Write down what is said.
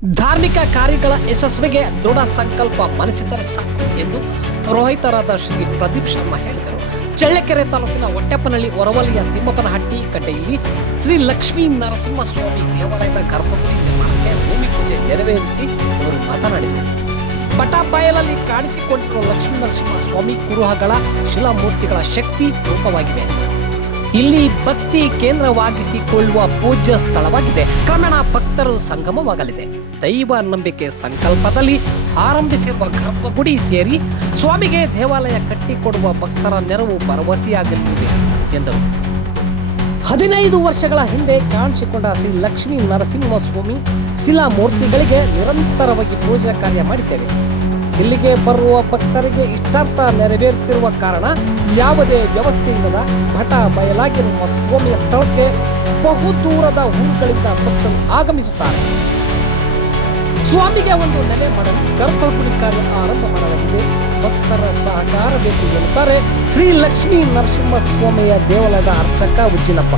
ಧಾರ್ಮಿಕ ಕಾರ್ಯಗಳ ಯಶಸ್ವಿಗೆ ದೃಢ ಸಂಕಲ್ಪ ಮನಸ್ಸಿದ್ದರೆ ಸಾಕು ಎಂದು ಪುರೋಹಿತರಾದ ಶ್ರೀ ಪ್ರದೀಪ್ ಶರ್ಮಾ ಹೇಳಿದರು. ಚಳ್ಳಕೆರೆ ತಾಲೂಕಿನ ಹೊಟ್ಟೆಪ್ಪನಹಳ್ಳಿ ಹೊರವಲಯ ತಿಮ್ಮಪ್ಪನಹಟ್ಟಿ ಕಟ್ಟೆಯಲ್ಲಿ ಶ್ರೀ ಲಕ್ಷ್ಮೀ ನರಸಿಂಹಸ್ವಾಮಿ ದೇವಾಲಯದ ಗರ್ಭಗುಡಿ ನಿರ್ಮಾಣಕ್ಕೆ ಭೂಮಿ ಪೂಜೆ ನೆರವೇರಿಸಿ ಅವರು ಮಾತನಾಡಿದರು. ಪಟಾಬಯಲಲ್ಲಿ ಕಾಣಿಸಿಕೊಂಡಿರುವ ಲಕ್ಷ್ಮೀ ನರಸಿಂಹಸ್ವಾಮಿ ಕುರುಹಗಳ ಶಿಲಾಮೂರ್ತಿಗಳ ಶಕ್ತಿ ರೂಪವಾಗಿವೆ. ಇಲ್ಲಿ ಭಕ್ತಿ ಕೇಂದ್ರವಾಗಿಸಿಕೊಳ್ಳುವ ಪೂಜ್ಯ ಸ್ಥಳವಾಗಿದೆ. ಕ್ರಮೇಣ ಭಕ್ತರು ಸಂಗಮವಾಗಲಿದೆ. ದೈವ ನಂಬಿಕೆ ಸಂಕಲ್ಪದಲ್ಲಿ ಆರಂಭಿಸಿರುವ ಗರ್ಭಗುಡಿ ಸೇರಿ ಸ್ವಾಮಿಗೆ ದೇವಾಲಯ ಕಟ್ಟಿಕೊಡುವ ಭಕ್ತರ ನೆರವು ಭರವಸೆಯಾಗಲಿದೆ ಎಂದರು. 15 ವರ್ಷಗಳ ಹಿಂದೆ ಕಾಣಿಸಿಕೊಂಡ ಶ್ರೀ ಲಕ್ಷ್ಮೀ ನರಸಿಂಹಸ್ವಾಮಿ ಶಿಲಾಮೂರ್ತಿಗಳಿಗೆ ನಿರಂತರವಾಗಿ ಪೂಜಾ ಕಾರ್ಯ ಮಾಡಿದ್ದೇವೆ. ಇಲ್ಲಿಗೆ ಬರುವ ಭಕ್ತರಿಗೆ ಇಷ್ಟಾರ್ಥ ನೆರವೇರುತ್ತಿರುವ ಕಾರಣ ಯಾವುದೇ ವ್ಯವಸ್ಥೆ ಇಲ್ಲದ ಮಠ ಬಯಲಾಗಿರುವ ಸ್ವಾಮಿಯ ಸ್ಥಳಕ್ಕೆ ಬಹು ದೂರದ ಊರುಗಳಿಂದ ಭಕ್ತರು ಆಗಮಿಸುತ್ತಾರೆ. ಸ್ವಾಮಿಗೆ ಒಂದು ನೆಲೆ ಮಾಡಲು ಗರ್ಭಗುಡಿ ಕಾರ್ಯ ಆರಂಭ ಮಾಡಲಾಗಿದೆ. ಭಕ್ತರ ಸಹಕಾರ ಬೇಕು ಎನ್ನುತ್ತಾರೆ ಶ್ರೀ ಲಕ್ಷ್ಮೀ ನರಸಿಂಹಸ್ವಾಮಿಯ ದೇವಾಲಯದ ಅರ್ಚಕ ಉಜ್ಜಿನಪ್ಪ.